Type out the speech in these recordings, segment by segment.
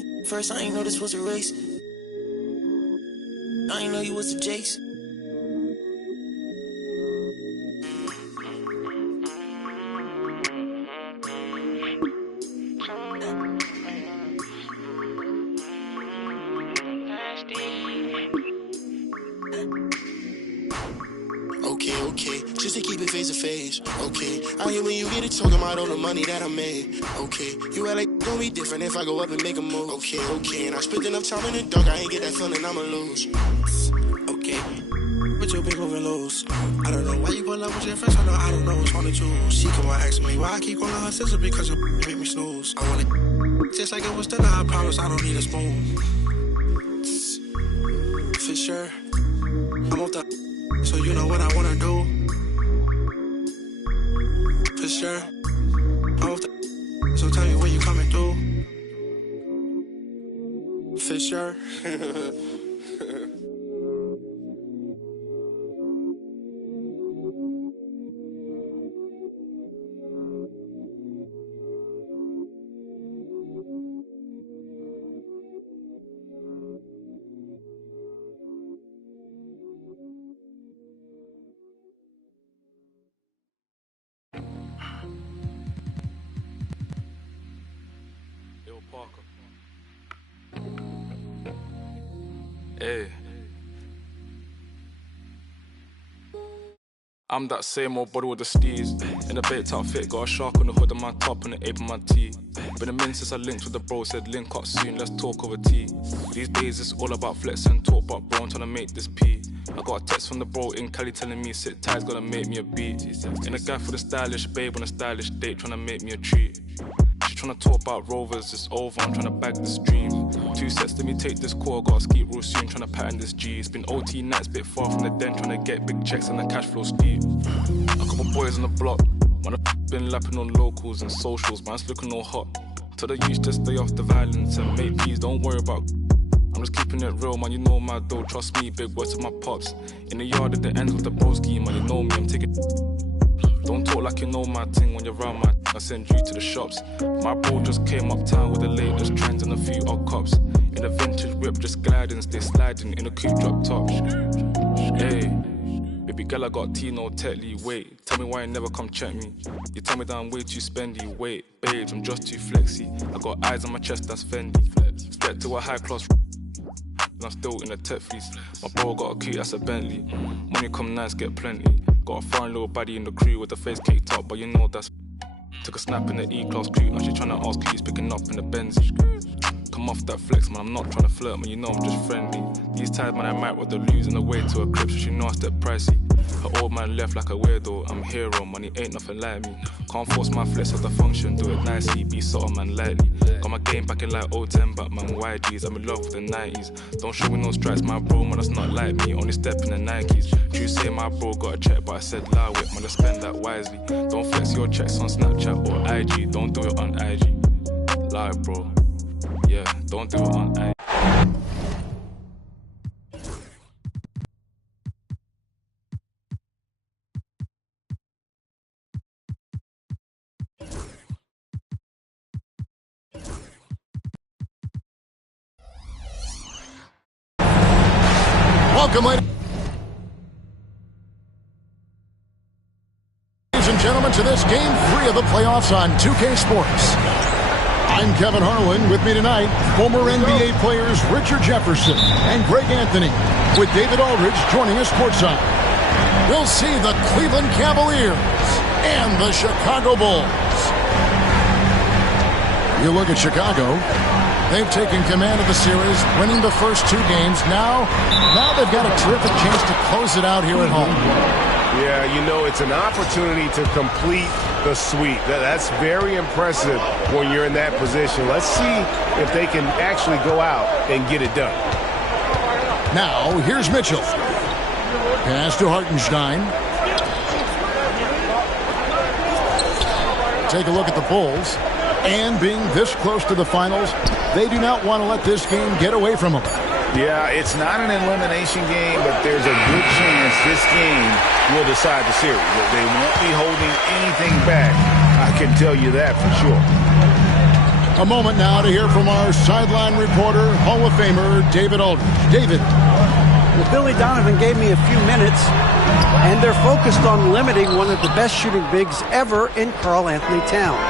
on first, I ain't know this was a race. I ain't know you was a Jace. Okay, just to keep it face to face. Okay, I hear when you get it talking about all the money that I made. Okay, you act like don't be different if I go up and make a move. Okay, and I spent enough time in the dark, I ain't get that feeling I'ma lose. Okay, but you big moving loose. I don't know why you pull up with your friends, I don't know what's on the choose. She come on asking me why I keep calling her sister because you make me snooze. I want it just like it was dinner, I promise I don't need a spoon. For sure, I'm off the so you know what I wanna do. For sure, I'm off the so tell me when you coming through. For sure. Hey. I'm that same old body with the steez. In a baked outfit, got a shark on the hood of my top and an ape on my tee. Been a minute since I linked with the bro, said link up soon, let's talk over tea. These days it's all about flex and talk, but bro, I'm trying to make this P. I got a text from the bro in Cali telling me sit tight, gonna make me a beat. In a guy for the stylish babe on a stylish date, trying to make me a treat. She tryna talk about rovers, it's over, I'm tryna bag this dream. 2 sets, let me take this call, gotta ski real soon, tryna pattern this G. It's been OT nights, bit far from the den, tryna get big checks and the cash flow steep. A couple boys on the block, man, I've been lapping on locals and socials, man's looking all hot. Tell the youth to stay off the violence and mate, please don't worry about. I'm just keeping it real, man, you know my dough, trust me, big words to my pops. In the yard at the end with the broski, man, you know me, I'm taking. Don't talk like you know my thing when you're around my I send you to the shops. My bro just came uptown with the latest trends and a few odd cops. In a vintage whip, just gliding, stay sliding in a coupe drop top. Hey, baby girl, I got Tino Tetley. Wait, tell me why you never come check me. You tell me that I'm way too spendy. Wait, babes, I'm just too flexy. I got eyes on my chest, that's Fendi. Step to a high class. And I'm still in a tech fleece. My bro got a coupe, that's a Bentley. Money come nice, get plenty. Got a foreign little baddie in the crew with the face caked up, but you know that's. Took a snap in the E-class crew, now she tryna ask who's picking up in the Benzie. Come off that flex, man, I'm not tryna flirt, man, you know I'm just friendly. These times, man, I might rather lose on the way to a crib, so she know I step pricey. Her old man left like a weirdo, I'm a hero, man, he ain't nothing like me. Can't force my flex at the function, do it nicely, be subtle, man, lightly. Got my game back in like 010, but man, YGs, I'm in love with the 90s. Don't show me no stripes, my bro, man, that's not like me, only step in the Nikes. True say my bro got a check, but I said lie with, man, let's spend that wisely. Don't flex your checks on Snapchat or IG, don't do it on IG. Lie, bro, yeah, don't do it on IG. Welcome, ladies and gentlemen, to this Game 3 of the playoffs on 2K Sports. I'm Kevin Harlan. With me tonight, former NBA players Richard Jefferson and Greg Anthony, with David Aldridge joining us courtside. We'll see the Cleveland Cavaliers and the Chicago Bulls. You look at Chicago. They've taken command of the series, winning the first 2 games. Now they've got a terrific chance to close it out here at home. Yeah, you know, it's an opportunity to complete the sweep. That's very impressive when you're in that position. Let's see if they can actually go out and get it done. Now, here's Mitchell. Pass to Hartenstein. Take a look at the Bulls. And being this close to the finals, they do not want to let this game get away from them. Yeah, it's not an elimination game, but there's a good chance this game will decide the series. They won't be holding anything back. I can tell you that for sure. A moment now to hear from our sideline reporter, Hall of Famer David Aldridge. David. Well, Billy Donovan gave me a few minutes, and they're focused on limiting one of the best shooting bigs ever in Karl Anthony Towns.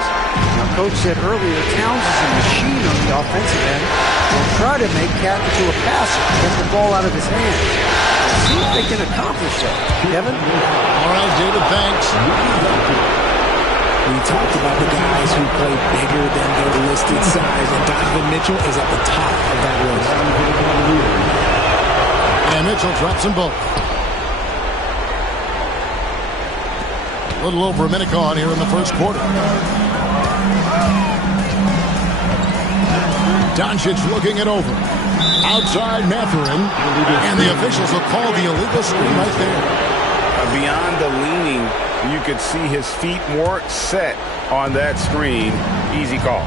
Now, Coach said earlier, Towns is a machine on the offensive end. They'll try to make Cat into a passer, get the ball out of his hands. See if they can accomplish that. Kevin? All right, David, thanks. We talked about the guys who play bigger than their listed size, and Donovan Mitchell is at the top of that list. And Mitchell drops them both. A little over a minute gone here in the first quarter. Doncic looking it over. Outside Mathurin. And the officials will call the illegal screen right there. Beyond the leaning, you could see his feet more set on that screen. Easy call.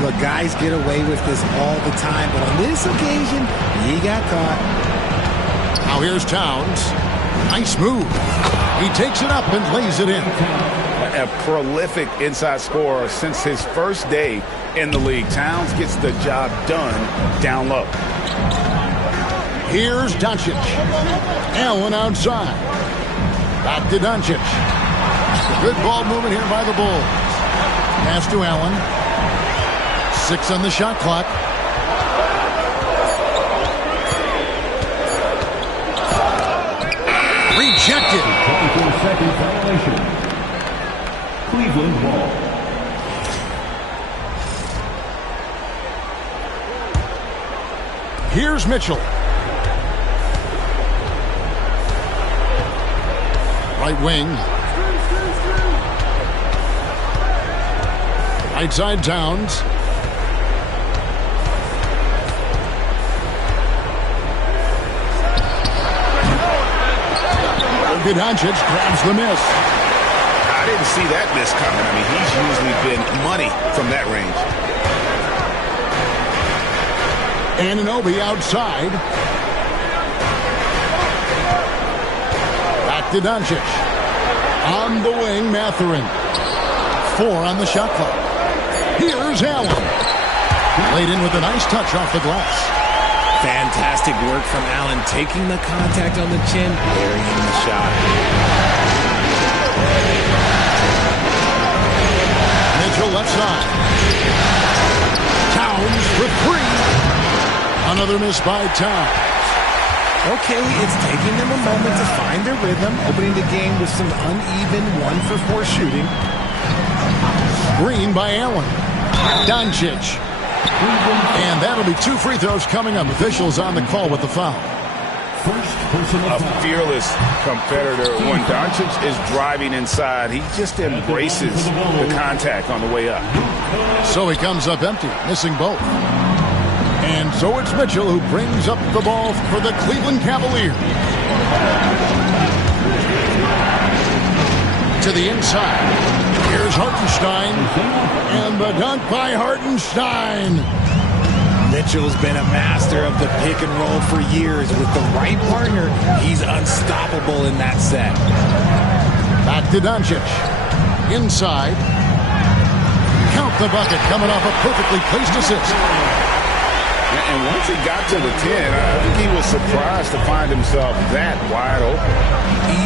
Look, guys get away with this all the time, but on this occasion, he got caught. Now here's Towns. Nice move. He takes it up and lays it in. A prolific inside scorer since his first day in the league. Towns gets the job done down low. Here's Doncic. Allen outside. Back to Doncic. Good ball movement here by the Bulls. Pass to Allen. 6 on the shot clock. Rejected. 24-second violation. Cleveland ball. Here's Mitchell. Right wing. Right side Towns. Doncic grabs the miss. I didn't see that miss coming. I mean, he's usually been money from that range. Anunoby outside. Back to Doncic. On the wing, Mathurin. 4 on the shot clock. Here's Allen. Laid in with a nice touch off the glass. Fantastic work from Allen, taking the contact on the chin, burying the shot. Mitchell left side. Towns for 3. Another miss by Towns. Okay, it's taking them a moment to find their rhythm, opening the game with some uneven 1-for-4 shooting. Screen by Allen. Doncic. And that'll be 2 free throws coming up. Officials on the call with the foul. A fearless competitor. When Doncic is driving inside, he just embraces the contact on the way up. So he comes up empty, missing both. And so it's Mitchell who brings up the ball for the Cleveland Cavaliers. To the inside. Here's Hartenstein. And the dunk by Hartenstein. Mitchell's been a master of the pick and roll for years. With the right partner, he's unstoppable in that set. Back to Doncic. Inside. Count the bucket coming off a perfectly placed assist. And once he got to the 10, I think he was surprised to find himself that wide open.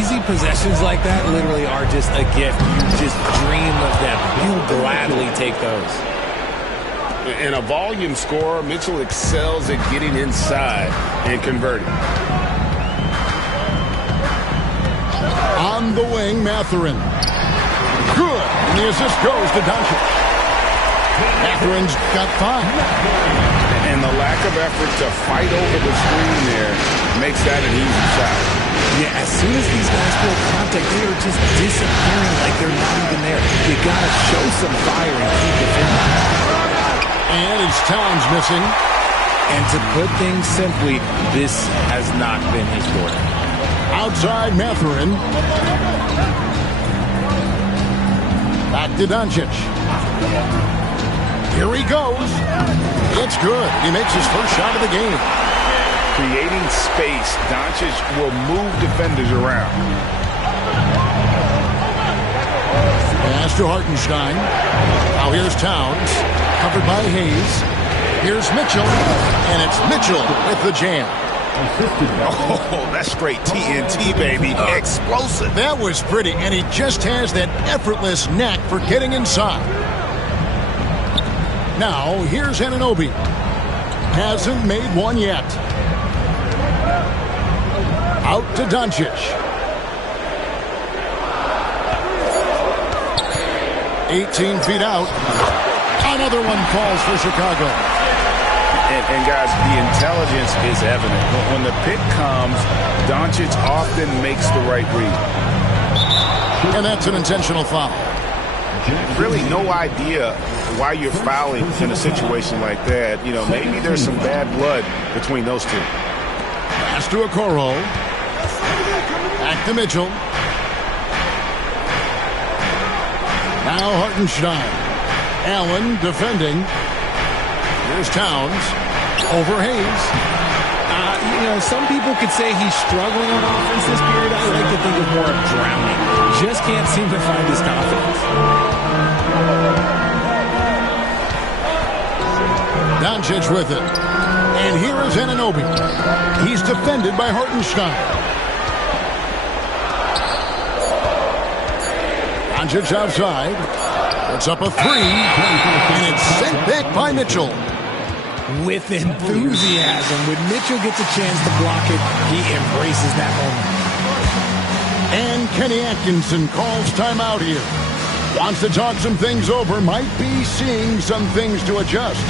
Easy possessions like that literally are just a gift. You just dream of them. You'll gladly take those. In a volume scorer, Mitchell excels at getting inside and converting. On the wing, Mathurin. Good. And the assist goes to Doncic. Mathurin's got 5. And the lack of effort to fight over the screen there makes that an easy shot. Yeah, as soon as these guys feel contact, they are just disappearing like they're not even there. You got to show some fire and keep defending. And it's Towns missing. And to put things simply, this has not been his quarter. Outside Mathurin. Back to Doncic. Here he goes. It's good. He makes his first shot of the game. Creating space, Doncic will move defenders around. Pass to Hartenstein. Now here's Towns. Covered by Hayes. Here's Mitchell, and it's Mitchell with the jam. Oh, that's straight TNT, baby. Explosive. That was pretty, and he just has that effortless knack for getting inside. Now, here's Anunoby. Hasn't made one yet. Out to Doncic. 18 feet out. Another one falls for Chicago. And guys, the intelligence is evident. When the pick comes, Doncic often makes the right read. And that's an intentional foul. Really no idea why you're fouling in a situation like that. You know, maybe there's some bad blood between those two. Pass to Okoro. Back to Mitchell. Now Hartenstein. Allen defending. Here's Towns. Over Hayes. You know, some people could say he's struggling on offense this period. I like to think of more of drowning. Just can't seem to find his confidence. Doncic with it. And here is Anunoby. He's defended by Hartenstein. Doncic outside. Puts up a three. And it's sent back by Mitchell. With enthusiasm. When Mitchell gets a chance to block it, he embraces that moment. And Kenny Atkinson calls timeout here. Wants to talk some things over. Might be seeing some things to adjust.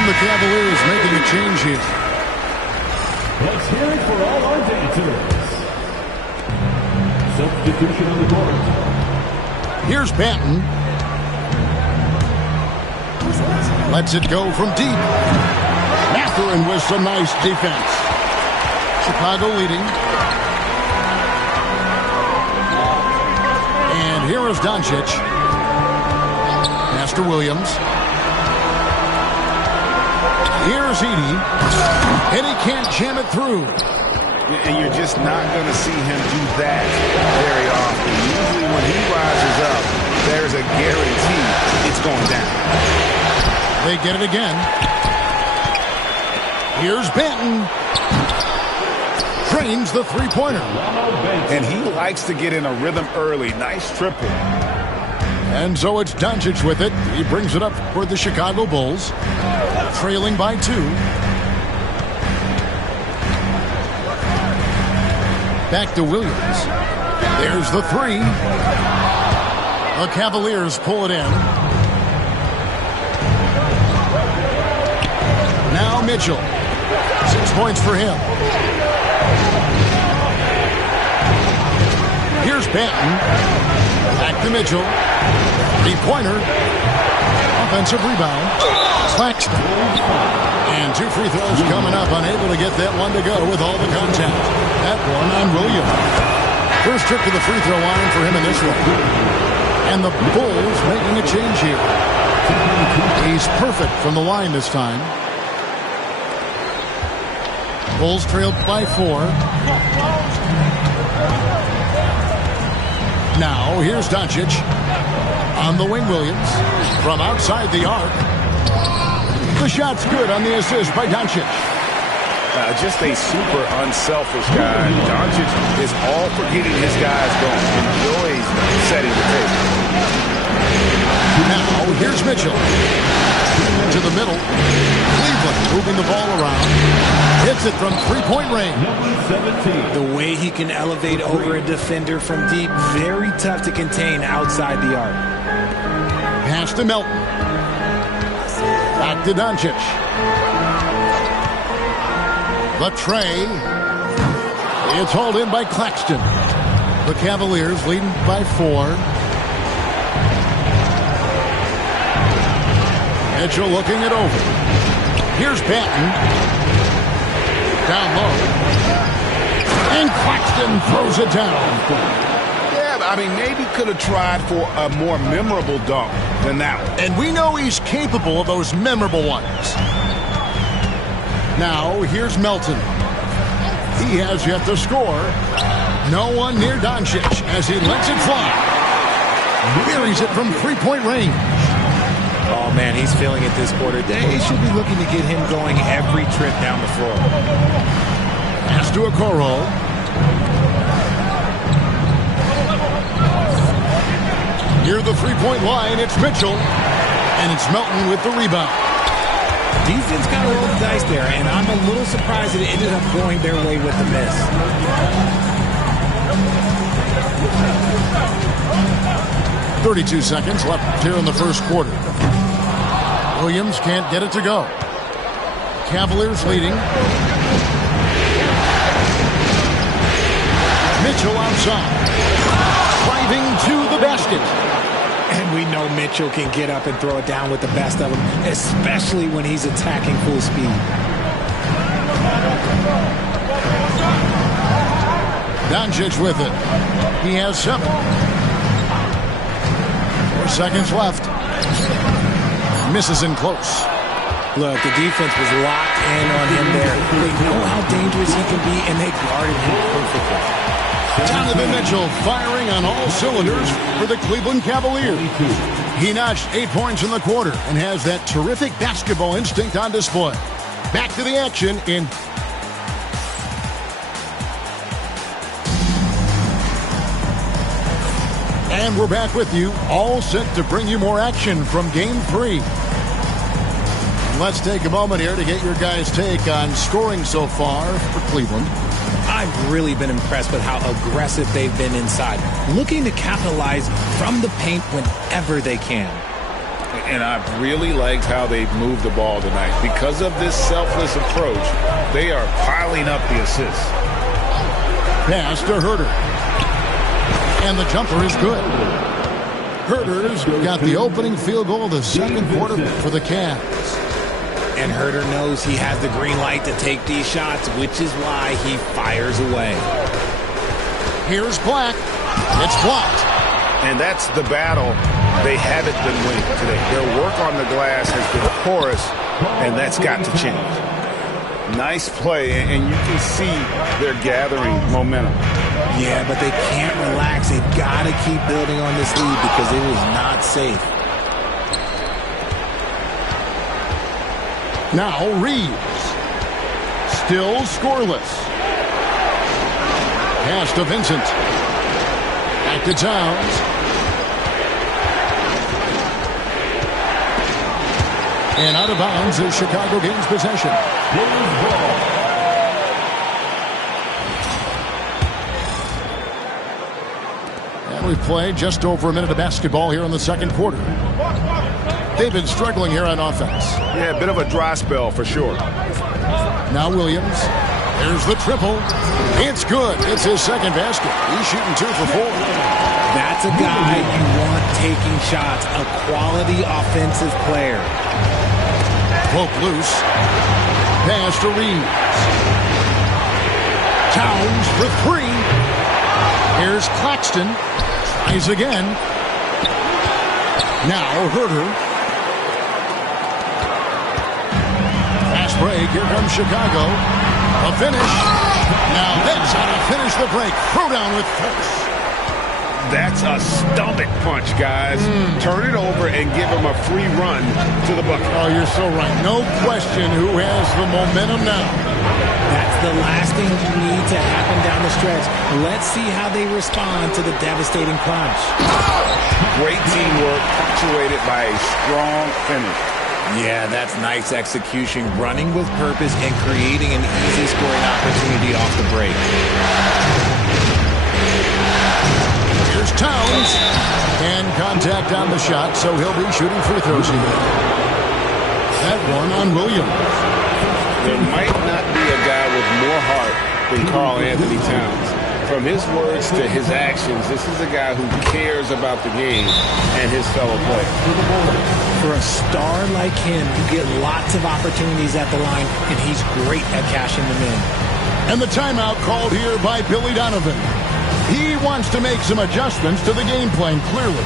The Cavaliers making a change here. Let's hear it for all our dancers. Substitution on the court. Here's Banton. Lets it go from deep. Mathurin with some nice defense. Chicago leading. And here is Doncic. Master Williams. Here's Edey, and he can't jam it through. And you're just not going to see him do that very often. Usually when he rises up, there's a guarantee it's going down. They get it again. Here's Banton. Drains the three-pointer. And he likes to get in a rhythm early. Nice triple. And so it's Doncic with it. He brings it up for the Chicago Bulls. Trailing by 2. Back to Williams. There's the 3. The Cavaliers pull it in. Now Mitchell. 6 points for him. Here's Banton. Back to Mitchell. 3-pointer. Offensive rebound. Slacks. And 2 free throws coming up. Unable to get that one to go with all the contact. That one on Williams. First trip to the free throw line for him in this one. And the Bulls making a change here. He's perfect from the line this time. Bulls trailed by 4. Now here's Doncic. On the wing, Williams. From outside the arc. The shot's good on the assist by Doncic. Just a super unselfish guy. Doncic is all for getting his guys going. Enjoys setting the table. Now here's Mitchell. To the middle. Cleveland moving the ball around. Hits it from three-point range. The way he can elevate over a defender from deep, very tough to contain outside the arc. Pass to Melton. Back to Doncic. The tray. It's hauled in by Claxton. The Cavaliers leading by 4. Mitchell looking it over. Here's Patton. Down low. And Claxton throws it down. Yeah, I mean, maybe could have tried for a more memorable dunk than that one. And we know he's capable of those memorable ones. Now, here's Melton. He has yet to score. No one near Doncic as he lets it fly. Buries it from three-point range. Oh, man, he's feeling it this quarter. They should be looking to get him going every trip down the floor. Pass to Okoro. Near the three-point line, it's Mitchell. And it's Melton with the rebound. Defense got to roll the dice there, and I'm a little surprised that it ended up going their way with the miss. .32 seconds left here in the first quarter. Williams can't get it to go. Cavaliers leading. Mitchell outside. Driving to the basket. And we know Mitchell can get up and throw it down with the best of them, especially when he's attacking full speed. Doncic with it. He has 7. 4 seconds left. Misses in close. Look, the defense was locked in on him there. They know how dangerous he can be, and they guarded him perfectly. Donovan Mitchell firing on all cylinders for the Cleveland Cavaliers. He notched 8 points in the quarter and has that terrific basketball instinct on display. Back to the action in... And we're back with you, all set to bring you more action from Game 3. And let's take a moment here to get your guys' take on scoring so far for Cleveland. I've really been impressed with how aggressive they've been inside, looking to capitalize from the paint whenever they can. And I've really liked how they've moved the ball tonight. Because of this selfless approach, they are piling up the assists. Pass to Herter. And the jumper is good. Herter's got the opening field goal of the second quarter for the Cavs. And Herter knows he has the green light to take these shots, which is why he fires away. Here's Black. It's blocked. And that's the battle they haven't been winning today. Their work on the glass has been porous, and that's got to change. Nice play, and you can see they're gathering momentum. Yeah, but they can't relax. They've got to keep building on this lead because it is not safe. Now Reeves. Still scoreless. Pass to Vincent. Back to Towns. And out of bounds as Chicago gains possession. And we've played just over a minute of basketball here in the second quarter. They've been struggling here on offense. Yeah, a bit of a dry spell for sure. Now Williams. There's the triple. It's good. It's his second basket. He's shooting 2 for 4. That's a guy you want taking shots. A quality offensive player. Poke loose. Pass to Reeves. Towns for 3. Here's Claxton. Tries again. Now Herter. Fast break. Here comes Chicago. A finish. Now that's how to finish the break. Throw down with force. That's a stomach punch, guys. Turn it over and give him a free run to the bucket. Oh, you're so right. No question who has the momentum now. That's the last thing you need to happen down the stretch. Let's see how they respond to the devastating punch. Great teamwork, punctuated by a strong finish. Yeah, that's nice execution, running with purpose and creating an easy scoring opportunity off the break. Here's Towns. And contact on the shot, so he'll be shooting free throws here. that one on Williams. There might not be a guy with more heart than Karl Anthony Towns. From his words to his actions, this is a guy who cares about the game and his fellow players. For a star like him, you get lots of opportunities at the line, and he's great at cashing them in. And the timeout called here by Billy Donovan. He wants to make some adjustments to the game plan, clearly.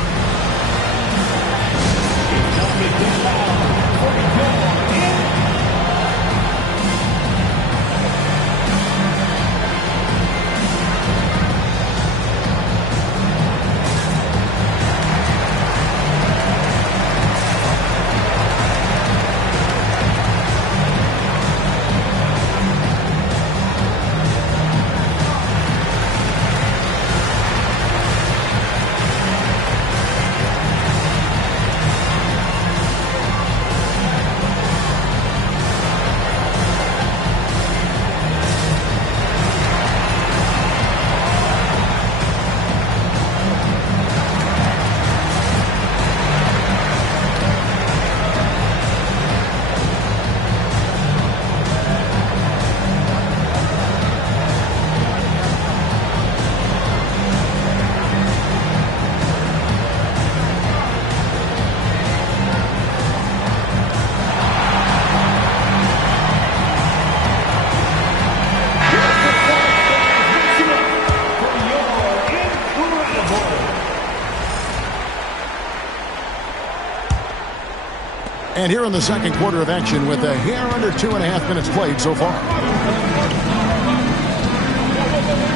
And here in the second quarter of action with a hair under 2.5 minutes played so far.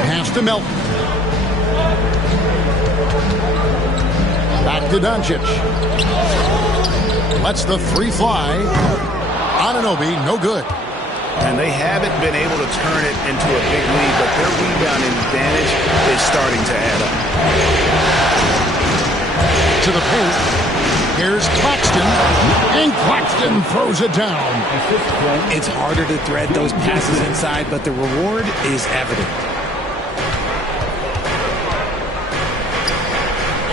Pass to Melton. Back to Doncic. Lets the three fly. Anunoby, no good. And they haven't been able to turn it into a big lead, but their rebounding advantage is starting to add up. To the paint. Here's Claxton, and Claxton throws it down. It's harder to thread those passes inside, but the reward is evident.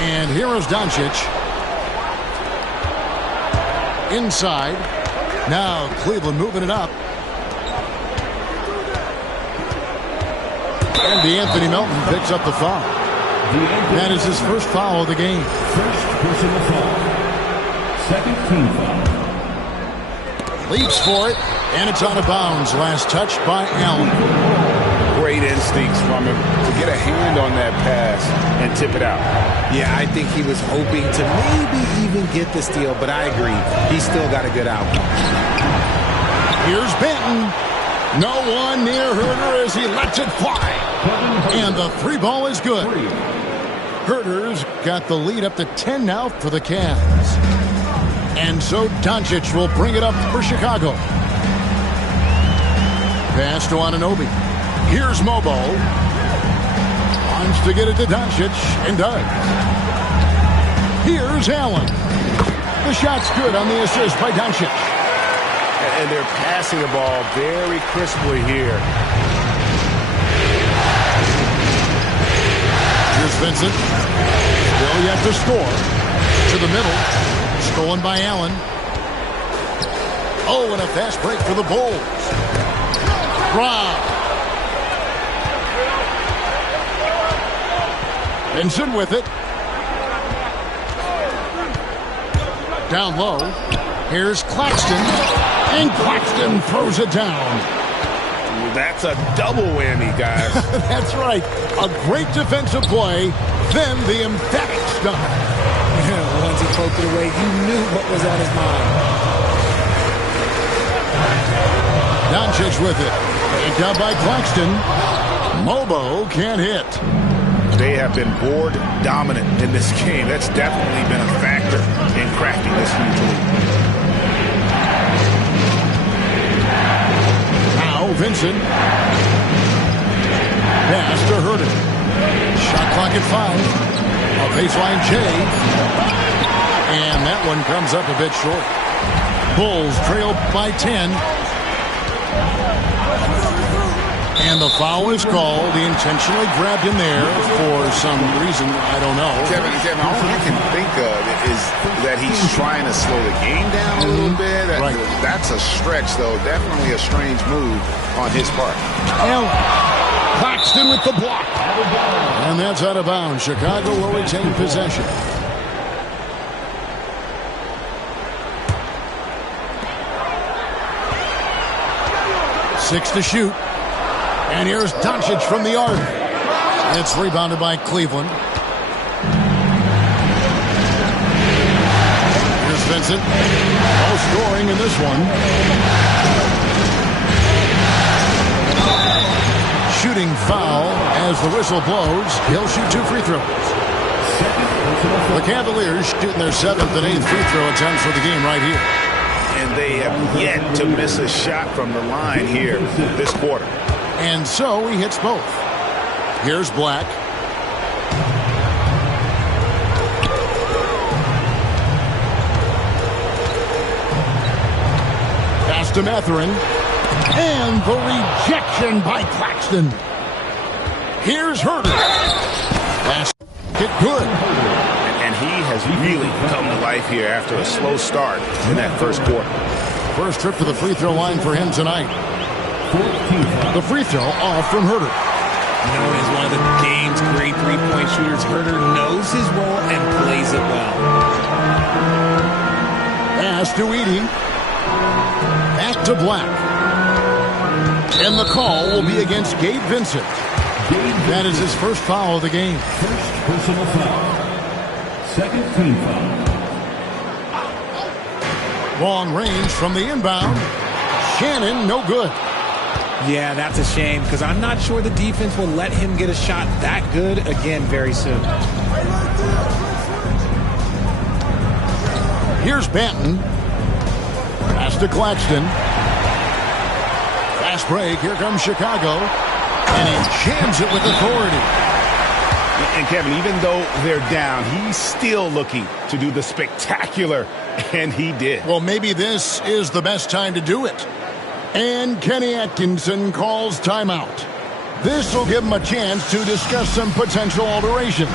And here is Doncic. Inside. Now Cleveland moving it up. And Anthony Melton picks up the foul. That is his first foul of the game. First personal foul. Second team foul. Leaps for it, and it's out of bounds. Last touch by Allen. Great instincts from him to get a hand on that pass and tip it out. Yeah, I think he was hoping to maybe even get the steal, but I agree. He's still got a good outcome. Here's Benton. No one near Herter as he lets it fly. And the three ball is good. Herter's got the lead up to 10 now for the Cavs. And so Doncic will bring it up for Chicago. Pass to Anunoby. Here's Mobo. Wants to get it to Doncic, and does. Here's Allen. The shot's good on the assist by Doncic. And they're passing the ball very crisply here. Here's Vincent. Still yet to score. To the middle. Stolen by Allen. Oh, and a fast break for the Bulls. Rob. Vincent with it. Down low. Here's Claxton. And Claxton throws it down. That's a double whammy, guys. That's right. A great defensive play, then the emphatic stop. Once he poked it away, you knew what was on his mind. Doncic with it. Picked up by Claxton. Mobo can't hit. They have been board dominant in this game. That's definitely been a factor in cracking this huge lead. Now Vincent. Pass to Herter. Shot clock at 5. A baseline J. And that one comes up a bit short. Bulls trail by 10. And the foul is called. He intentionally grabbed him there for some reason. I don't know. Kevin, all I can think of is that he's trying to slow the game down a little bit. That's a stretch, though. Definitely a strange move on his part. Claxton with the block. And that's out of bounds. Chicago will retain possession. Six to shoot. And here's Doncic from the arc. It's rebounded by Cleveland. Here's Vincent. No scoring in this one. Shooting foul as the whistle blows. He'll shoot 2 free throws. The Cavaliers shooting their 7th and 8th free throw attempts for the game right here. And they have yet to miss a shot from the line here this quarter. And so he hits both. Here's Black. Pass to Mathurin. And the rejection by Claxton. Here's Herter. Basket good. And he has really come to life here after a slow start in that first quarter. First trip to the free throw line for him tonight. The free throw off from Herter. You know, he's one of the game's great three-point shooters. Herter knows his role and plays it well. Pass to Edey. Back to Black. And the call will be against Gabe Vincent. That is his first foul of the game. First personal foul. Second team foul. Long range from the inbound. Shannon, no good. Yeah, that's a shame because I'm not sure the defense will let him get a shot that good again very soon. Here's Banton. Pass to Claxton. Fast break. Here comes Chicago. And he jams it with authority. And Kevin, even though they're down, he's still looking to do the spectacular, and he did. Well, maybe this is the best time to do it. And Kenny Atkinson calls timeout. This will give him a chance to discuss some potential alterations.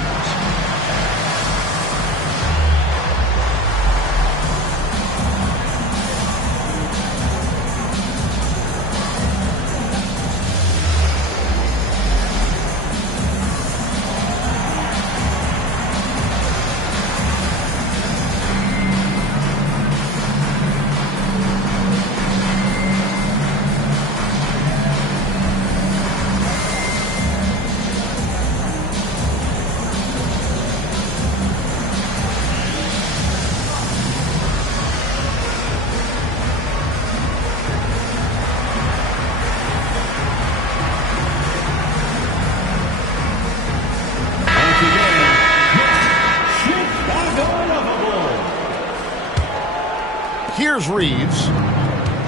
Here's Reeves,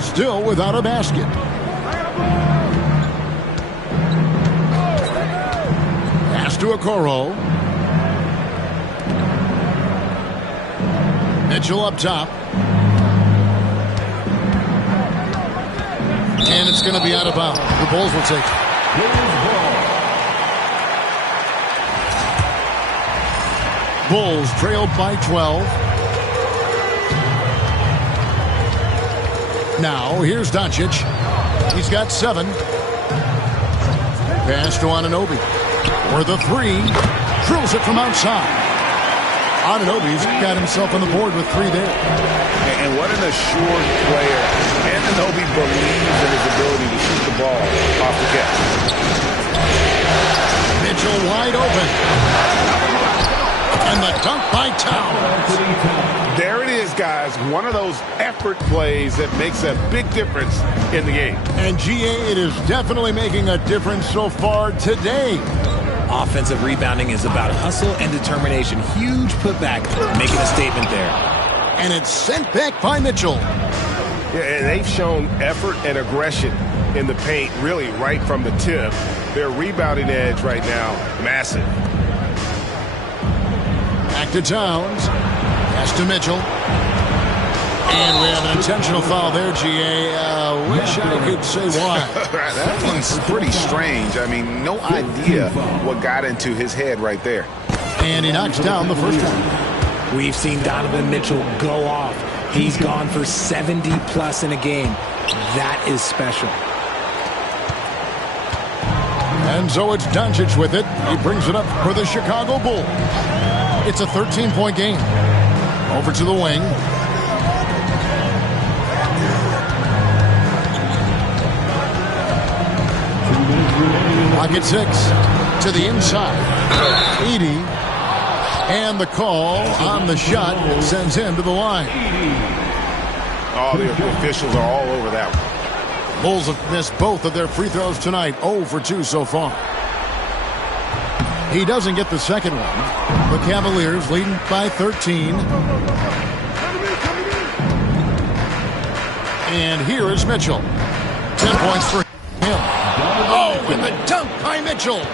still without a basket. Pass to Okoro. Mitchell up top. And it's going to be out of bounds. The Bulls will take it. Bulls trailed by 12. Now, here's Doncic. He's got 7. Pass to Anunoby. For the 3. Drills it from outside. Anunoby's got himself on the board with 3 there. And what an assured player. Anunoby believes in his ability to shoot the ball off the catch. Mitchell wide open. And the dunk by Towns. There it is, guys. One of those effort plays that makes a big difference in the game. And GA, it is definitely making a difference so far today. Offensive rebounding is about hustle and determination. Huge putback, making a statement there. And it's sent back by Mitchell. Yeah, and they've shown effort and aggression in the paint, really right from the tip. Their rebounding edge right now, massive. Back to Towns. Pass to Mitchell. And we have an intentional foul there, GA. Wish I could say why. That one's pretty strange. I mean, no idea what got into his head right there. And he knocks down the first one. We've seen Donovan Mitchell go off. He's gone for 70+ in a game. That is special. And so it's Doncic with it. He brings it up for the Chicago Bulls. It's a 13-point game. Over to the wing. Pocket 6 to the inside. Edey. And the call on the shot sends him to the line. Oh, the officials are all over that one. Bulls have missed both of their free throws tonight. 0 for 2 so far. He doesn't get the second one. The Cavaliers leading by 13. And here is Mitchell. 10 points for him. Oh, and the dunk by Mitchell.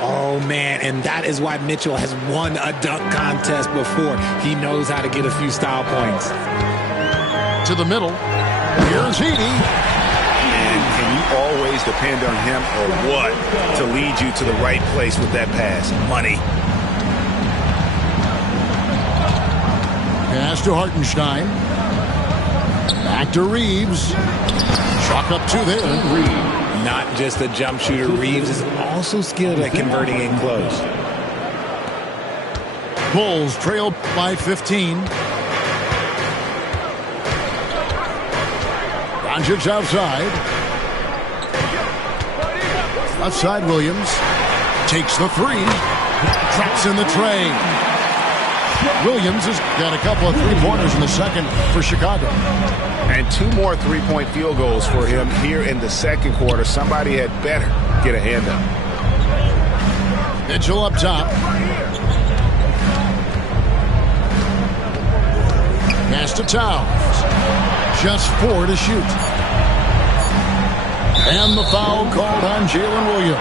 Oh, man, and that is why Mitchell has won a dunk contest before. He knows how to get a few style points. To the middle. Here's Edey. And can you always depend on him or what to lead you to the right place with that pass? Money. Pass to Hartenstein. Back to Reeves. Chalk up 2 there. Not just a jump shooter, Reeves is also skilled at converting in close. Bulls trail by 15. Doncic outside. Left side, Williams. Takes the 3. Drops in the tray. Williams has got a couple of three-pointers in the second for Chicago. And 2 more three-point field goals for him here in the second quarter. Somebody had better get a hand up. Mitchell up top. Pass to Towns. Just 4 to shoot. And the foul called on Jalen Williams.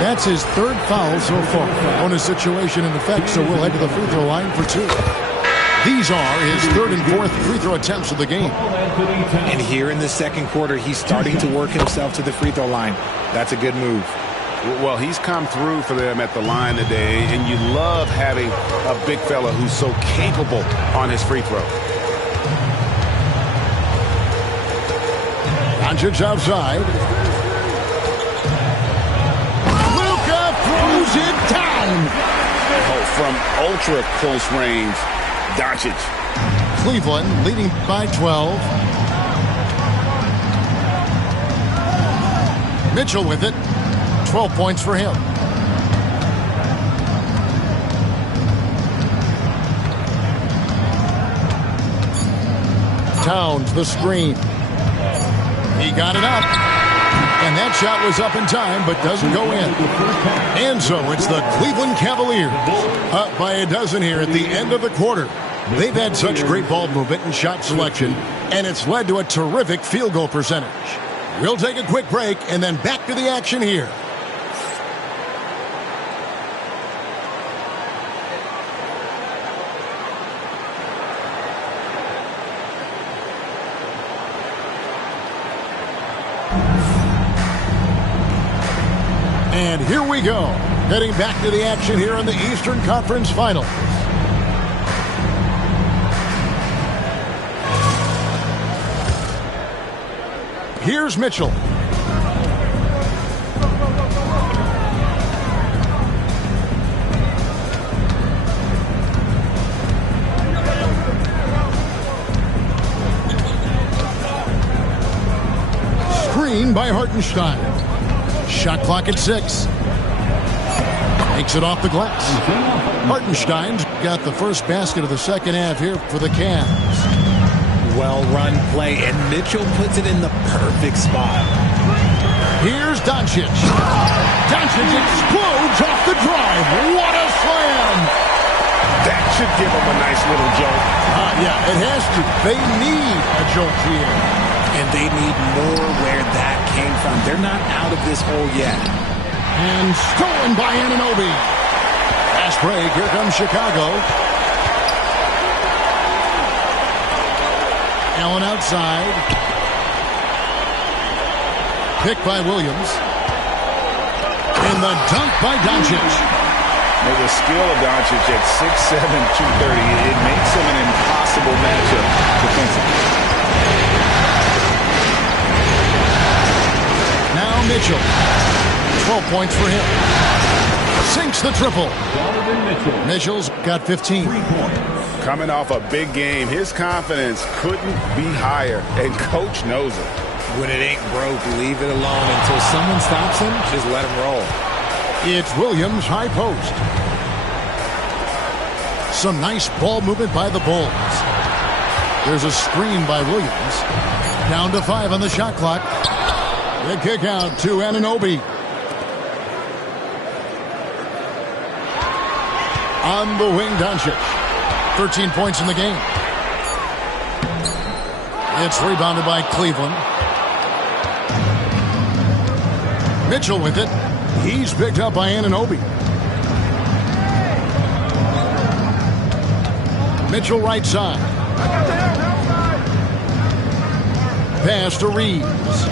That's his 3rd foul so far on a situation in effect, so we'll head to the free throw line for 2. These are his 3rd and 4th free throw attempts of the game. And here in the second quarter, he's starting to work himself to the free throw line. That's a good move. Well, he's come through for them at the line today, and you love having a big fella who's so capable on his free throw. Doncic outside. Luka throws it down. Oh, from ultra close range, Doncic. Cleveland leading by 12. Mitchell with it. 12 points for him. Towns the screen. He got it up. And that shot was up in time, but doesn't go in. And so it's the Cleveland Cavaliers up by a dozen here at the end of the quarter. They've had such great ball movement and shot selection, and it's led to a terrific field goal percentage. We'll take a quick break and then back to the action here. And here we go, heading back to the action here in the Eastern Conference Finals. Here's Mitchell. Screen by Hartenstein. Shot clock at 6. Takes it off the glass. Hartenstein's got the first basket of the second half here for the Cavs. Well-run play, and Mitchell puts it in the perfect spot. Here's Doncic. Doncic explodes off the drive. What a slam! That should give him a nice little jolt. Yeah, it has to. They need a jolt here. And they need more where that came from. They're not out of this hole yet. And stolen by Anunoby. Fast break. Here comes Chicago. Allen outside. Picked by Williams. And the dunk by Doncic. With the skill of Doncic at 6'7", 230, it makes him an impossible matchup defensively. Now Mitchell. 12 points for him. Sinks the triple. Mitchell's got 15. Coming off a big game, his confidence couldn't be higher, and Coach knows it. When it ain't broke, leave it alone until someone stops him. Just let him roll. It's Williams high post. Some nice ball movement by the Bulls. There's a screen by Williams. Down to 5 on the shot clock. The kick out to Anunoby. On the wing, Doncic. 13 points in the game. It's rebounded by Cleveland. Mitchell with it. He's picked up by Anunoby. Mitchell right side. Pass to Reeves.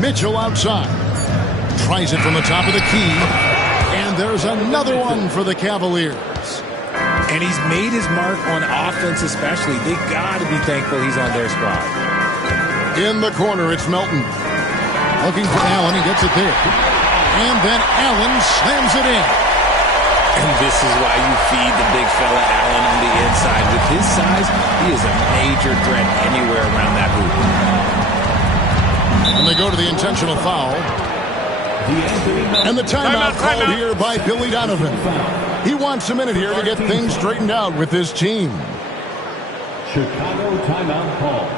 Mitchell outside. Tries it from the top of the key. And there's another one for the Cavaliers. And he's made his mark on offense especially. They got to be thankful he's on their squad. In the corner, it's Melton. Looking for Allen. He gets it there. And then Allen slams it in. And this is why you feed the big fella Allen on the inside. With his size, he is a major threat anywhere around that hoop. And they go to the intentional foul. And the timeout called here by Billy Donovan. He wants a minute here to get things straightened out with his team. Chicago timeout call.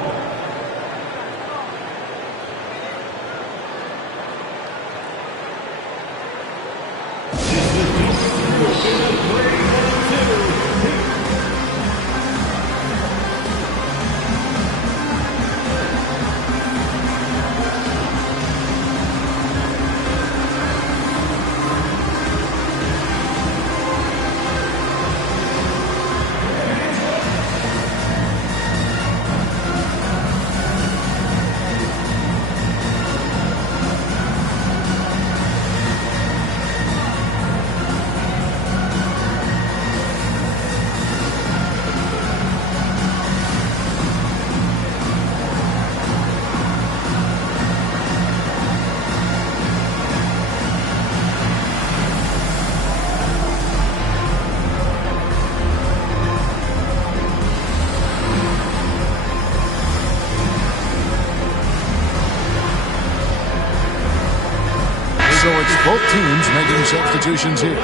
So it's both teams making substitutions here.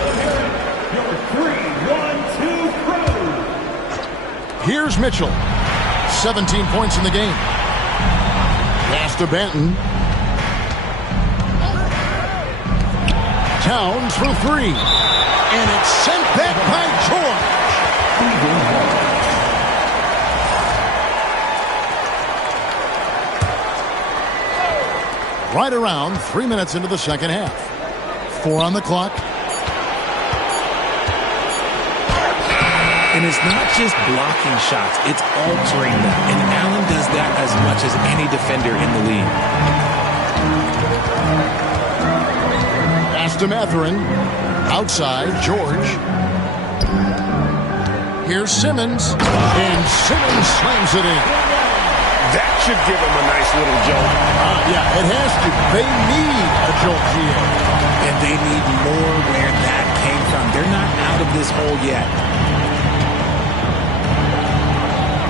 Your 3-1-2 crew. Here's Mitchell. 17 points in the game. Pass to Banton. Towns for 3. And it's sent back by George. Right around 3 minutes into the second half. 4 on the clock. And it's not just blocking shots, it's altering them. And Allen does that as much as any defender in the league. Pass to Mathurin. Outside, George. Here's Simmons. And Simmons slams it in. That should give him a nice little jolt. Yeah, it has to. They need a jolt here. And they need more where that came from. They're not out of this hole yet.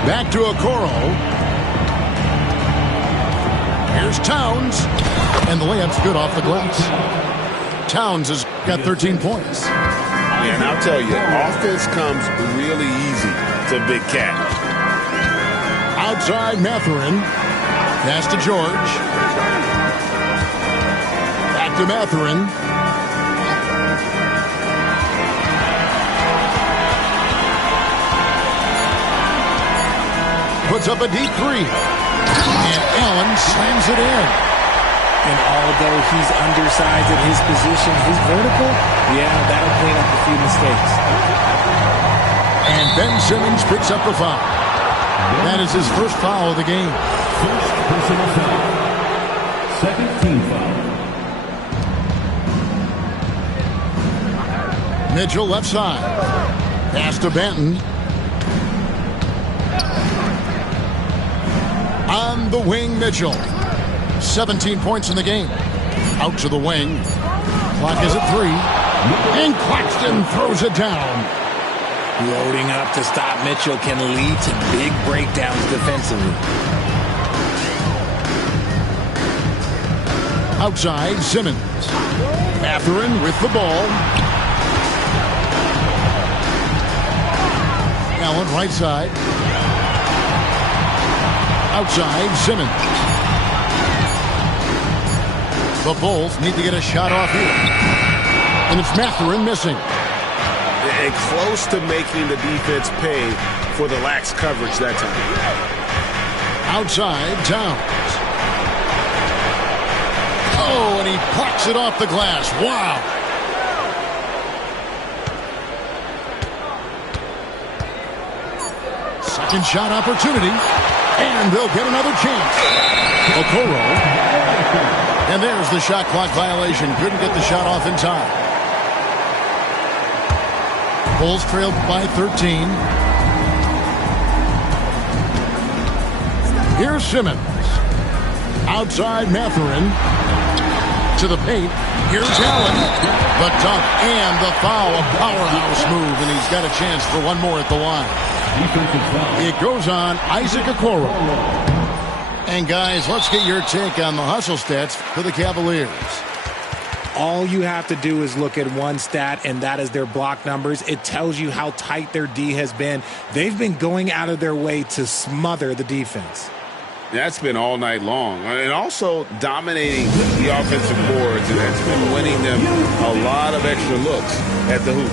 Back to Okoro. Here's Towns. And the layup's good off the glass. Towns has got 13 points. And I'll tell you, offense comes really easy to Big Cat. Outside Mathurin. Pass to George. Back to Mathurin. Puts up a deep 3. And Allen slams it in. And although he's undersized at his position, his vertical, yeah, that'll clean up a few mistakes. And Ben Simmons picks up the foul. That is his first foul of the game. First personal foul. Second team foul. Mitchell left side. Pass to Benton. On the wing, Mitchell. 17 points in the game. Out to the wing. Clock is at 3. And Claxton throws it down. Loading up to stop Mitchell can lead to big breakdowns defensively. Outside, Simmons. Mathurin with the ball. Allen right side. Outside, Simmons. The Bulls need to get a shot off here. And it's Mathurin missing. And close to making the defense pay for the lax coverage that time. Outside, Towns. Oh, and he plucks it off the glass. Wow. Second shot opportunity. And they'll get another chance. Okoro. And there's the shot clock violation. Couldn't get the shot off in time. Bulls trailed by 13. Here's Simmons. Outside Mathurin. To the paint. Here's Allen. The dunk and the foul. A powerhouse move, and he's got a chance for one more at the line. It goes on Isaac Okoro. And guys, let's get your take on the hustle stats for the Cavaliers. All you have to do is look at one stat, and that is their block numbers. It tells you how tight their D has been. They've been going out of their way to smother the defense. That's been all night long. And also dominating the offensive boards, and that's been winning them a lot of extra looks at the hoop.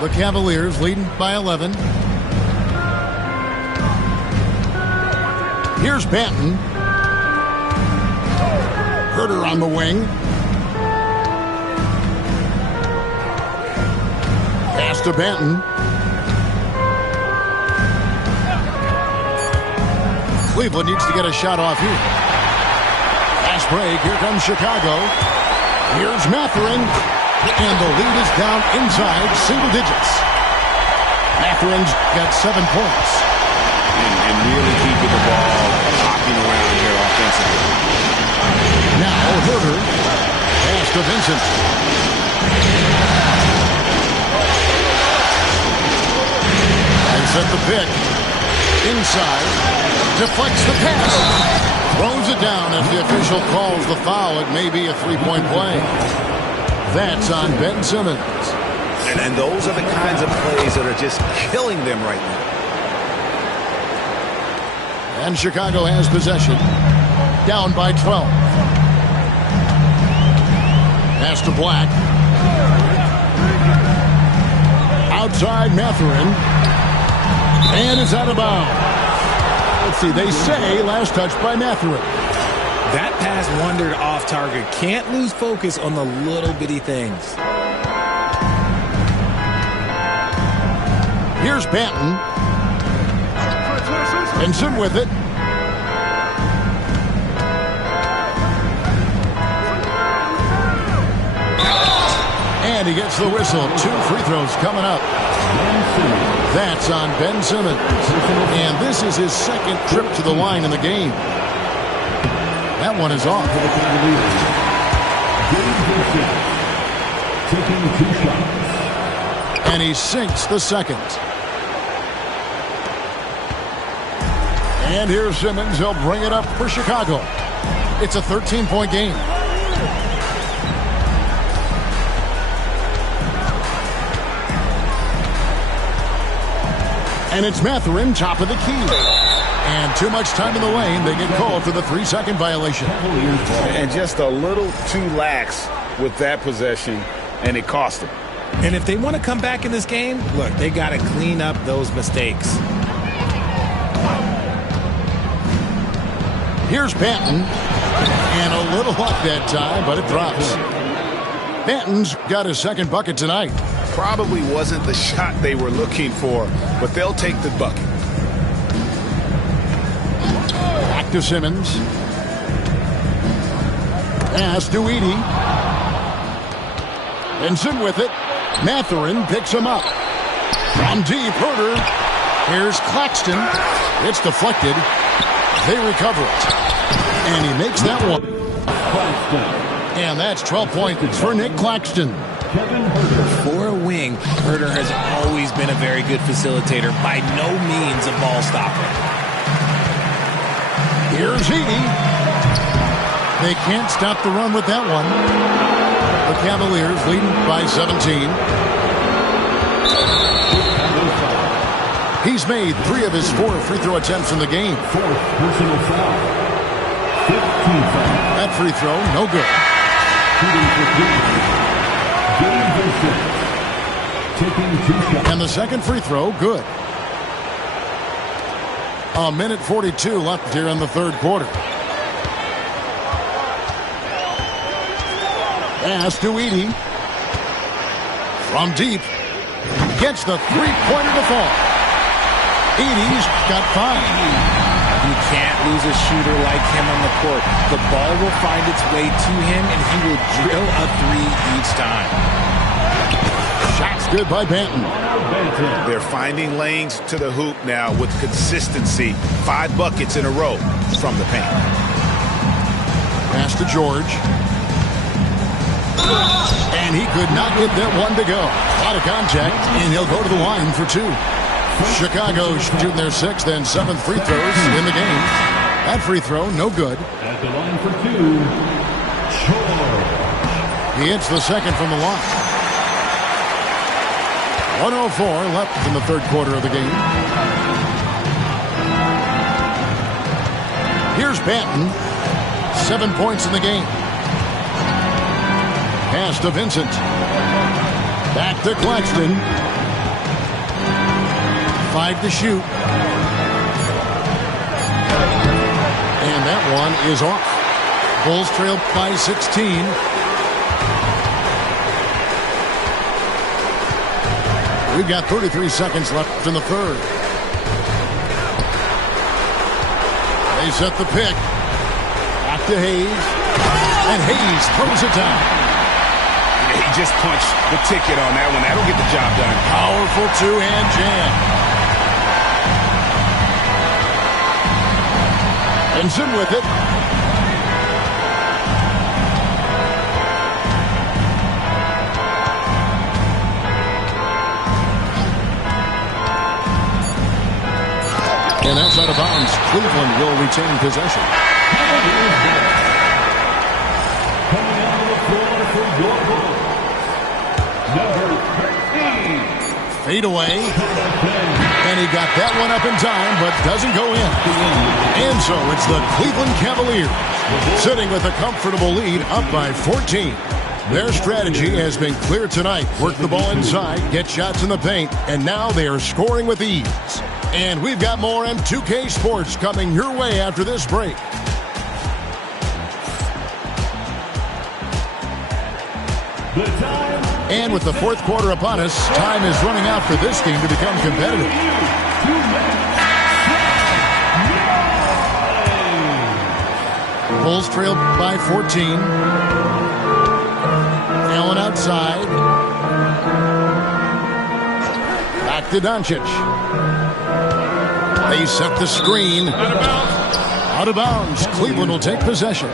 The Cavaliers leading by 11. Here's Benton. Herter on the wing. Pass to Benton. Cleveland needs to get a shot off here. Fast break. Here comes Chicago. Here's Mathurin. And the lead is down inside single digits. Mathurin's got 7 points. And really keeping the ball hopping around here offensively. Now Herter. Pass to Vincent. And set the pick. Inside. Deflects the pass. Throws it down as the official calls the foul. It may be a three-point play. That's on Ben Simmons. And those are the kinds of plays that are just killing them right now. And Chicago has possession. Down by 12. Pass to Black. Outside Mathurin. And it's out of bounds. Let's see, they say last touch by Mathurin. That pass wandered off target. Can't lose focus on the little bitty things. Here's Benton. Vincent with it. And he gets the whistle. 2 free throws coming up. That's on Ben Simmons. And this is his second trip to the line in the game. That one is off. And he sinks the second. And here's Simmons. He'll bring it up for Chicago. It's a 13-point game. And it's Mathurin, top of the key. And too much time in the lane. They get called for the 3-second violation. And just a little too lax with that possession, and it cost them. And if they want to come back in this game, look, they got to clean up those mistakes. Here's Banton. And a little luck that time, but it drops. Banton's got his second bucket tonight. Probably wasn't the shot they were looking for, but they'll take the bucket. Back to Simmons. Pass to Edey. Benson with it. Mathurin picks him up. From deep, Herter. Here's Claxton. It's deflected. They recover it. And he makes that one. And that's 12 points for Nick Claxton. For a wing, Herter has always been a very good facilitator. By no means a ball stopper. Here's Edey. They can't stop the run with that one. The Cavaliers leading by 17. He's made 3 of his 4 free throw attempts in the game. 4th personal foul. 15th foul. That free throw, no good. Taking 2 shots. And the second free throw, good. A minute 42 left here in the third quarter. Pass to Edey. From deep. Gets the three-pointer to fall. Edey's got 5. You can't lose a shooter like him on the court. The ball will find its way to him, and he will drill a 3 each time. Shot's good by Banton. They're finding lanes to the hoop now with consistency. 5 buckets in a row from the paint. Pass to George. And he could not get that one to go. Out of contact, and he'll go to the line for 2. Chicago shooting their 6th and 7th free throws in the game. That free throw, no good. At the line for 2, George. He hits the second from the line. 1:04 left in the third quarter of the game. Here's Banton. 7 points in the game. Pass to Vincent. Back to Claxton. 5 to shoot. And that one is off. Bulls trail by 16. We've got 33 seconds left in the third. They set the pick. Back to Hayes. And Hayes throws it down. He just punched the ticket on that one. That'll get the job done. Powerful two-hand jam. Benson with it. And outside of bounds, Cleveland will retain possession. Coming out of the floor for your Bulls, number 13. Fade away. And he got that one up in time, but doesn't go in. And so it's the Cleveland Cavaliers sitting with a comfortable lead up by 14. Their strategy has been clear tonight. Work the ball inside, get shots in the paint, and now they are scoring with ease. And we've got more M2K Sports coming your way after this break. And with the fourth quarter upon us, time is running out for this team to become competitive. Bulls trail by 14. Allen outside. Back to Doncic. They set the screen. Out of bounds. Cleveland will take possession.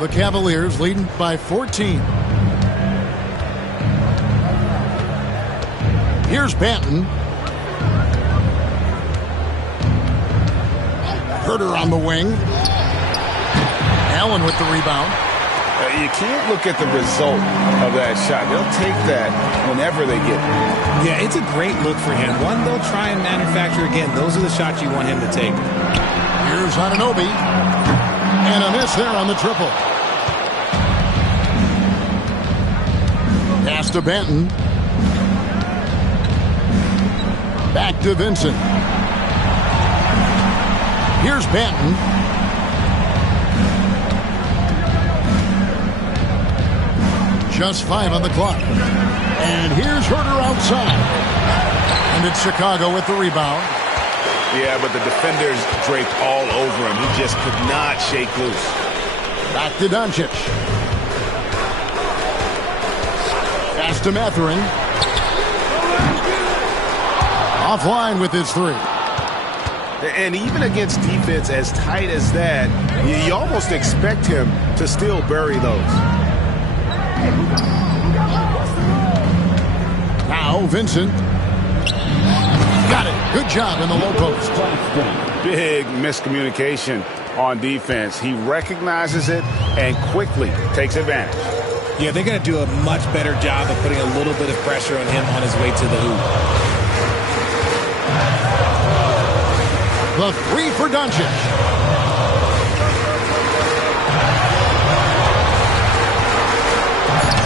The Cavaliers leading by 14. Here's Banton. Herter on the wing. Allen with the rebound. You can't look at the result of that shot. They'll take that whenever they get it. Yeah, it's a great look for him. One they'll try and manufacture again. Those are the shots you want him to take. Here's Anunoby. And a miss there on the triple. Pass to Benton. Back to Vincent. Here's Benton. Just 5 on the clock. And here's Herter outside. And it's Chicago with the rebound. Yeah, but the defenders draped all over him. He just could not shake loose. Back to Doncic. Pass to Mathurin. Offline with his 3. And even against defense as tight as that, you almost expect him to still bury those. Now Vincent. Got it. Good job in the low post. Big miscommunication on defense. He recognizes it and quickly takes advantage. Yeah, they're going to do a much better job of putting a little bit of pressure on him on his way to the hoop. The 3 for Doncic.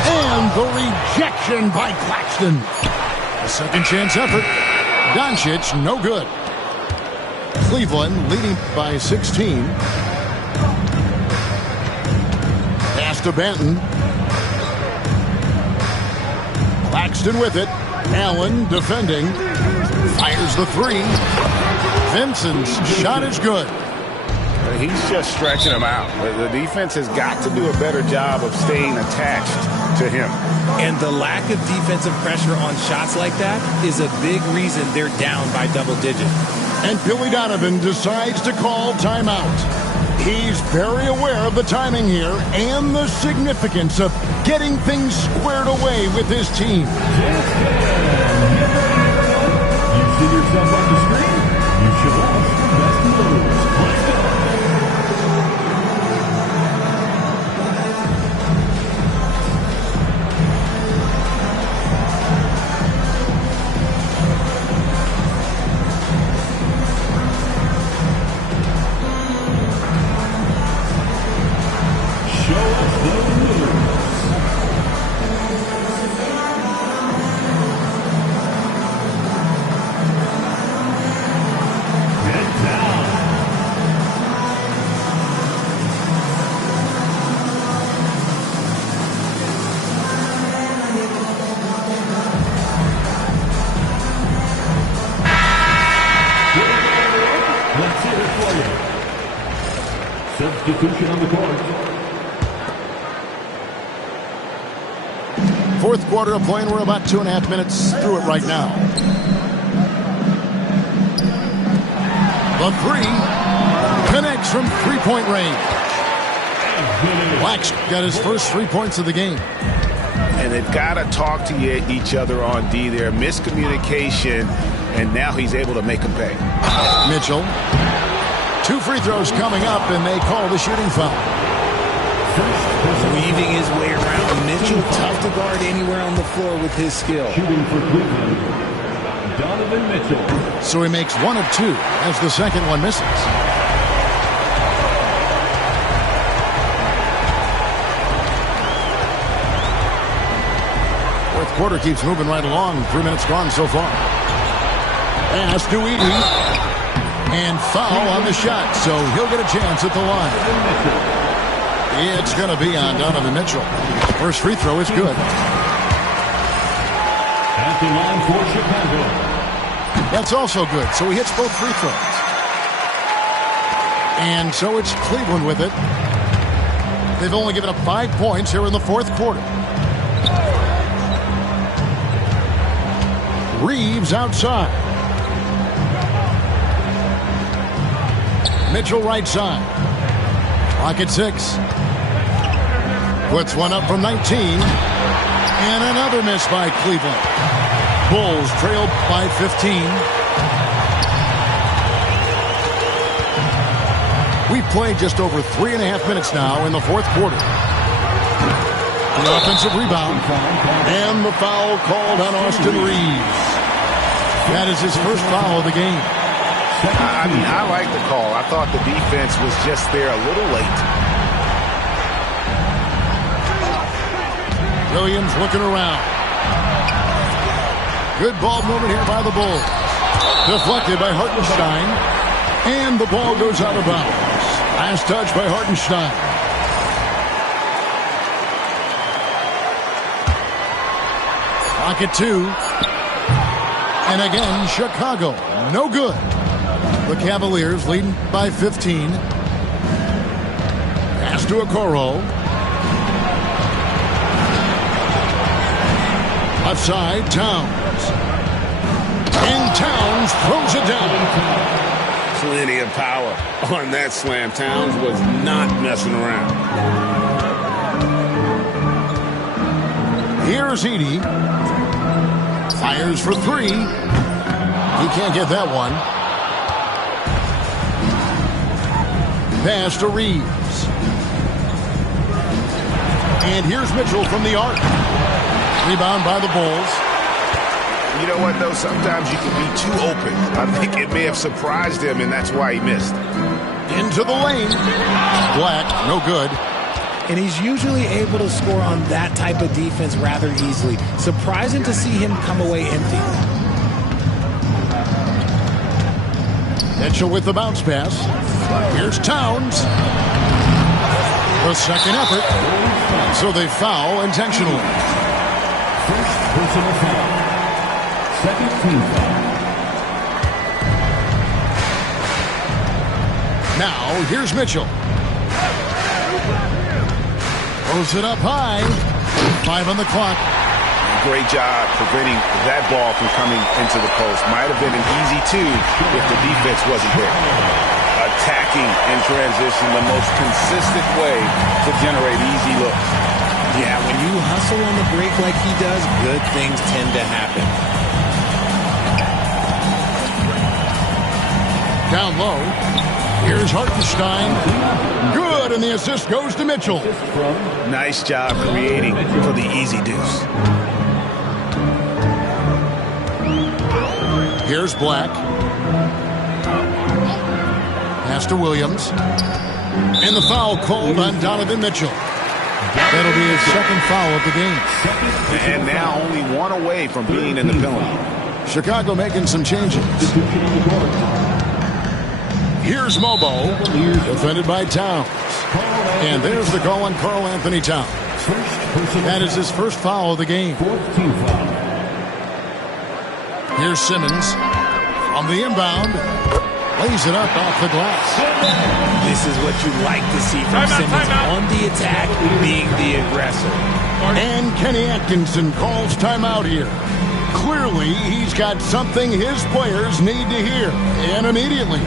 And the rejection by Claxton. A second chance effort. Doncic, no good. Cleveland leading by 16. Pass to Benton. Claxton with it. Allen defending. Fires the 3. Vincent's shot is good. He's just stretching him out. The defense has got to do a better job of staying attached to him. And the lack of defensive pressure on shots like that is a big reason they're down by double digits. And Billy Donovan decides to call timeout. He's very aware of the timing here and the significance of getting things squared away with his team. You see yourself on the screen? You should watch the best of those. Substitution on the court. Fourth quarter of play, and we're about 2.5 minutes through it right now. The 3 connects from 3-point range. Black's got his first 3 points of the game. And they've got to talk to each other on D there. Miscommunication, and now he's able to make them pay. Mitchell. 2 free throws coming up, and they call the shooting foul. Weaving his way around. Mitchell, tough to guard anywhere on the floor with his skill. Shooting for Cleveland, Donovan Mitchell. So he makes 1 of 2 as the second one misses. Fourth quarter keeps moving right along. 3 minutes gone so far. Pass to Edey. And foul on the shot, so he'll get a chance at the line. It's going to be on Donovan Mitchell. First free throw is good. At the line for Chicago. That's also good, so he hits both free throws. And so it's Cleveland with it. They've only given up 5 points here in the fourth quarter. Reeves outside. Mitchell right side. Clock at 6. Puts one up from 19. And another miss by Cleveland. Bulls trailed by 15. We've played just over 3.5 minutes now in the fourth quarter. The offensive rebound. And the foul called on Austin Reeves. That is his first foul of the game. I like the call. I thought the defense was just there a little late. Williams looking around. Good ball movement here by the Bulls. Deflected by Hartenstein. And the ball goes out of bounds. Last touch by Hartenstein. Clock at 2. And again, Chicago. No good. The Cavaliers leading by 15. Pass to Okoro. Left side, Towns. And Towns throws it down. Plenty of power on that slam. Towns was not messing around. Here's Edey. Fires for 3. He can't get that one. Pass to Reeves. And here's Mitchell from the arc. Rebound by the Bulls. You know what, though? Sometimes you can be too open. I think it may have surprised him, and that's why he missed. Into the lane. Black, no good. And he's usually able to score on that type of defense rather easily. Surprising to see him come away empty. Mitchell with the bounce pass. Here's Towns. The second effort. So they foul intentionally. First personal foul. Second team foul. Now, here's Mitchell. Throws it up high. 5 on the clock. Great job preventing that ball from coming into the post. Might have been an easy 2 if the defense wasn't there. Attacking in transition, the most consistent way to generate easy looks. Yeah, when you hustle on the break like he does, good things tend to happen. Down low. Here's Hartenstein. Good, and the assist goes to Mitchell. Nice job creating for the easy deuce. Here's Black. Pass to Williams. And the foul called on Donovan Mitchell. That'll be his second foul of the game. And now only 1 away from being in the penalty. Chicago making some changes. Here's Mobo, defended by Towns. And there's the call on Karl Anthony Towns. That is his first foul of the game. Here's Simmons on the inbound. Lays it up off the glass. This is what you like to see from Simmons on the attack, being the aggressor. And Kenny Atkinson calls timeout here. Clearly, he's got something his players need to hear, and immediately.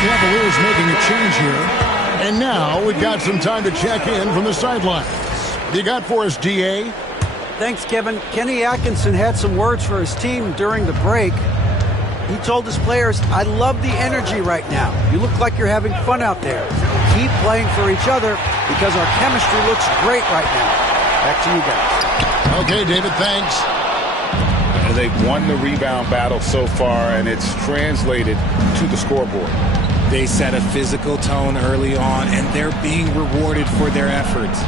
Cavaliers making a change here. And now we've got some time to check in from the sidelines. What do you got for us, DA? Thanks, Kevin. Kenny Atkinson had some words for his team during the break. He told his players, I love the energy right now. You look like you're having fun out there. Keep playing for each other because our chemistry looks great right now. Back to you guys. Okay, David, thanks. They've won the rebound battle so far, and it's translated to the scoreboard. They set a physical tone early on, and they're being rewarded for their efforts.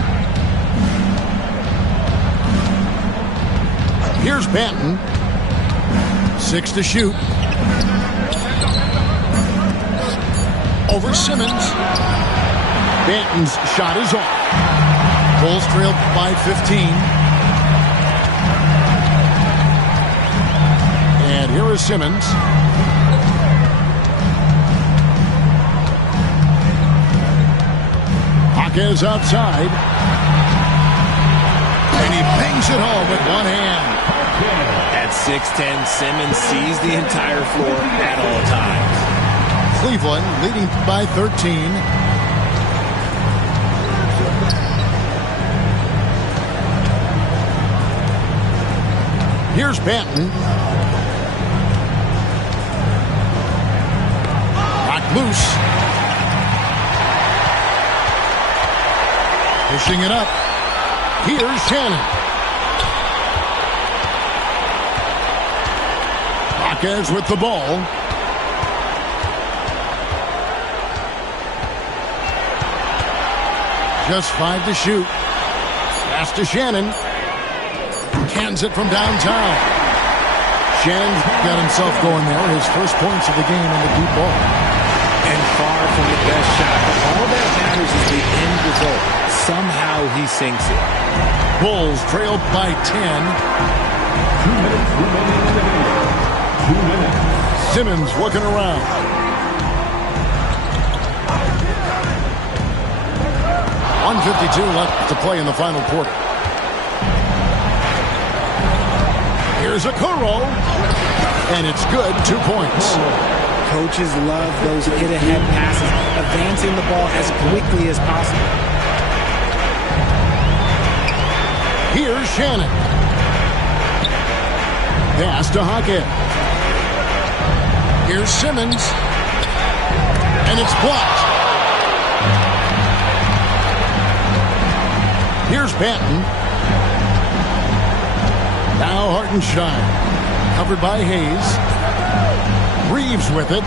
Here's Banton. 6 to shoot. Over Simmons. Banton's shot is off. Bulls trailed by 15. Here is Simmons. Is outside. And he bangs it home with one hand. At 6'10", Simmons sees the entire floor at all times. Cleveland leading by 13. Here's Banton. Knocked loose. Pushing it up. Here's Shannon. Marquez with the ball. Just 5 to shoot. Pass to Shannon. Cans it from downtown. Shannon's got himself going there. His first points of the game on the deep ball. And far from the best shot. But all that matters is the end result. Somehow he sinks it. Bulls trailed by 10. 2 minutes remaining in the game. 2 minutes. Simmons looking around. .152 left to play in the final quarter. Here's a Kuro. And it's good. 2 points. Coaches love those hit-ahead passes, advancing the ball as quickly as possible. Here's Shannon. Pass to Hockett. Here's Simmons. And it's blocked. Here's Banton. Now Hartenstein. Covered by Hayes. Reeves with it.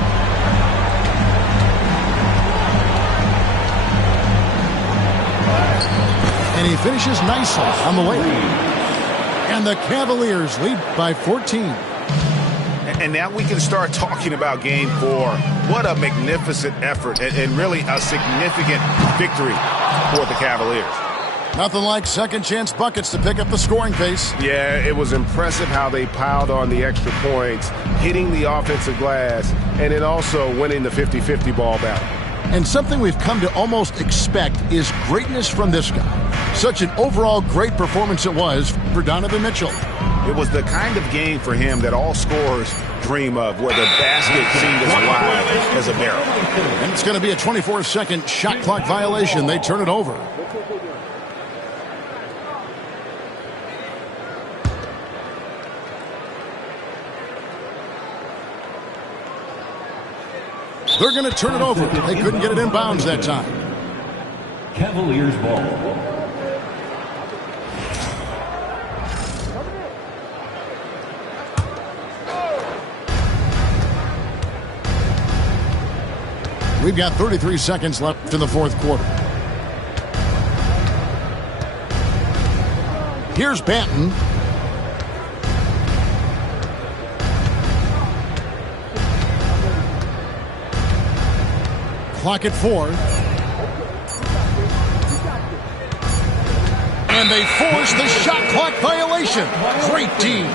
And he finishes nicely on the way. And the Cavaliers lead by 14. And now we can start talking about Game 4. What a magnificent effort and really a significant victory for the Cavaliers. Nothing like second chance buckets to pick up the scoring pace. Yeah, it was impressive how they piled on the extra points, hitting the offensive glass, and then also winning the 50-50 ball battle. And something we've come to almost expect is greatness from this guy. Such an overall great performance it was for Donovan Mitchell. It was the kind of game for him that all scorers dream of, where the basket seemed as wide as a barrel. And it's going to be a 24-second shot clock violation. They turn it over. They're going to turn it over. They couldn't get it in bounds that time. Cavaliers ball. We've got 33 seconds left in the fourth quarter. Here's Banton. Clock at 4. And they force the shot clock violation. Great team.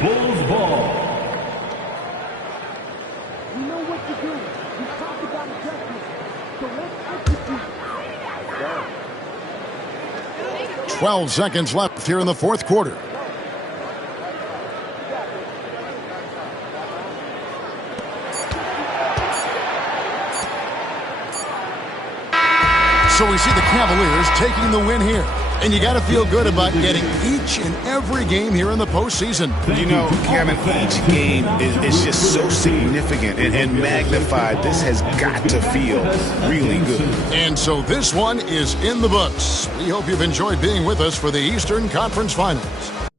Bulls ball. We know what to do. We talked about adjustments. So let's execute. 12 seconds left here in the fourth quarter. So we see the Cavaliers taking the win here. And you got to feel good about getting each and every game here in the postseason. You know, Kevin, each game is just so significant and magnified. This has got to feel really good. And so this one is in the books. We hope you've enjoyed being with us for the Eastern Conference Finals.